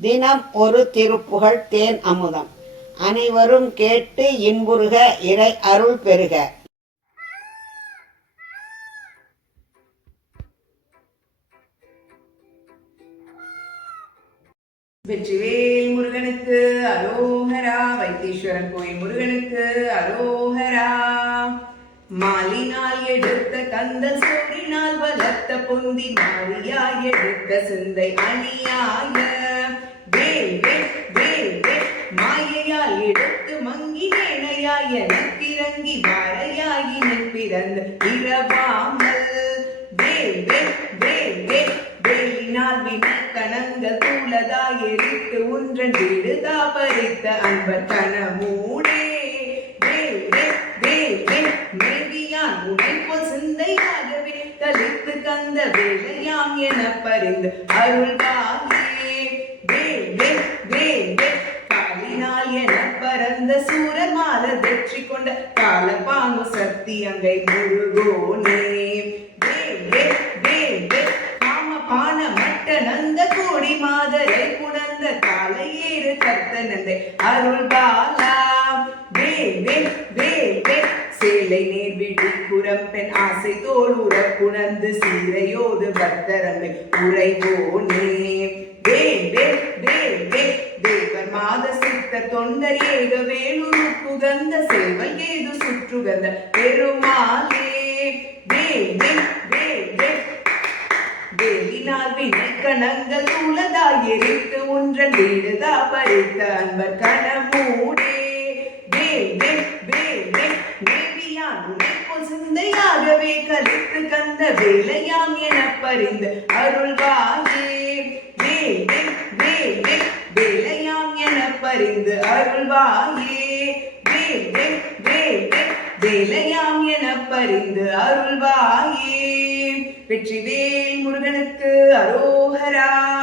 தினம் ஒரு திருப்புகழ் தேன் அமுதம். அனைவரும் கேட்டு இன்புறுக இறை அருள் பெறுக. வெற்றிவேல் முருகனுக்கு அலோகரா வைத்தீஸ்வரன் கோயில் முருகனுக்கு அலோகரா மாலினால் எடுத்த கந்த சூரினால் வளர்த்த பொந்தி மாறியாய் எடுத்த சிந்தை அணியாய. மாயையால் எடுத்து மங்கி நேனையாய் எனக்கிறங்கி வாரையாயினில் பிறந்த இரவாமல். வேல் வேல் வேல் தூளதாய் எரித்து ஒன்றன் வீடுதா பறித்த அன்பர் கணமூடே வேல் வேல் வேல் வேல் மேவியான் உனைப்போ சிந்தையாகவே கலித்து கந்த வேலையாம் என பறிந்து அருள்வாயே. காலினால் என பறந்த சூரமால வெற்றி கொண்ட காலபாங்கு சக்தி அங்கை முருகோனே வேல் வேல் காமபான மட்ட நந்த கோடி மாதரை புணர்ந்த காலையேறு கர்த்த நந்தை அருள் பாலா வேல் வேல் பெண் ஆசை தோல் உற புணர்ந்து சீரையோடு பக்தரமை உறைவோனே வேல் வேல் வேல் வேல் தேவர் மாத சித்த தொண்டர் ஏக வேலுரு புகந்த செல்வல் ஏது சுற்றுகந்த பெருமாளே. வேல் வேல் வேல் வேல் வேலினால் வினை கணங்கள் தூளதாய் எரித்து ஒன்றன் வீடுதா பறித்த அன்பர் கணமூடி வேல் வேல் வேல் வேல் தேவியான் உனைப்போ சிந்தையாகவே கலித்து கந்த வேலையாம் என பறிந்து அருள்வாயே. வேலையாம் என பறிந்து அருள்வாயே. வேலையாம் என பறிந்து அருள்வாயே. வெற்றிவேல் முருகனுக்கு அரோகரா.